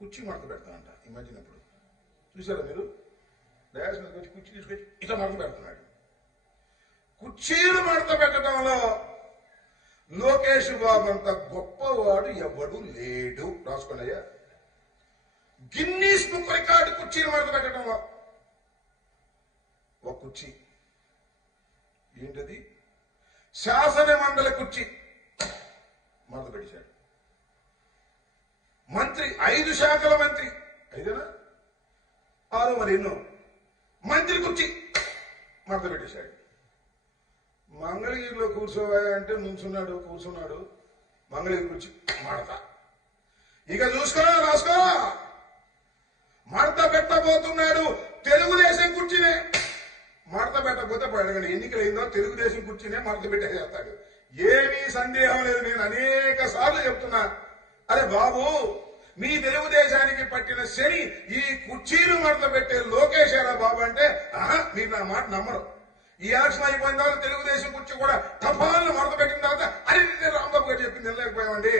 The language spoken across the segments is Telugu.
కుర్చీ మడత పెడతానంట ఈ మధ్యన. ఇప్పుడు చూసారా మీరు? డయాస్ మీదకి వచ్చి కుర్చీ తీసుకొచ్చి ఇట్లా మడత పెడుతున్నాడు. కుర్చీలు మడత పెట్టడంలో లోకేష్ బాబు అంత గొప్పవాడు ఎవడు లేడు. రాసుకోండి అయ్యా. గిన్నీస్ బుక్ రికార్డు కుర్చీలు మడత పెట్టడంలో ఒక కుర్చీ ఏంటది? శాసన మండలి కుర్చీ మడత పెట్టాడు. మంత్రి 5 శాఖల మంత్రి, 5నా 6 మరి ఎన్నో మంత్రి కుర్చీ మడత పెట్టేశాడు. మంగళగిరిలో కూర్చోవా అంటే కూర్చున్నాడు. మంగళగిరి కుర్చీ మడత. ఇక చూసుకో, రాసుకో, మడత పెట్టబోతున్నాడు. తెలుగుదేశం కుర్చీనే మడత పెట్టకపోతే అడగండి, ఎన్నికలైందో తెలుగుదేశం కుర్చీనే మడత పెట్టేస్తాడు. ఏమీ సందేహం లేదు. నేను అనేక సార్లు చెప్తున్నా, అరే బాబు, మీ తెలుగుదేశానికి పట్టిన శని ఈ కుర్చీలు మడత పెట్టే లోకేష్ ఎలా బాబు అంటే, మీరు నా మాట నమ్మరు. ఈ ఎలక్షన్ అయిపోయిన తర్వాత తెలుగుదేశం కుర్చీ కూడా టపాలను మడత పెట్టిన తర్వాత అరే రాంబాబు గారు చెప్పింది వెళ్ళలేకపోయామండి,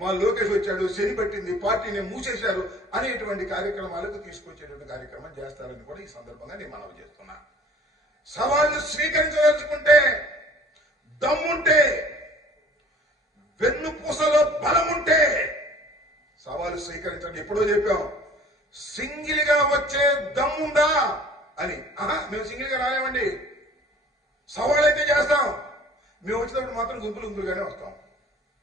మా లోకేష్ వచ్చాడు, శని పట్టింది, పార్టీని మూసేశారు అనేటువంటి కార్యక్రమాలకు తీసుకొచ్చేటువంటి కార్యక్రమం చేస్తారని కూడా ఈ సందర్భంగా నేను మనవి చేస్తున్నా. సవాళ్లు స్వీకరించదలుచుకుంటే, దమ్ముంటే, వెన్నుపూసలో బలముంటే సవాలు స్వీకరించండి. ఎప్పుడో చెప్పాం, సింగిల్ గా వచ్చే దమ్ముందా అని. మేము సింగిల్ గా రాలేమండి, సవాల్ అయితే చేస్తాం. మేము వచ్చేటప్పుడు మాత్రం గుంపులుగానే వస్తాం.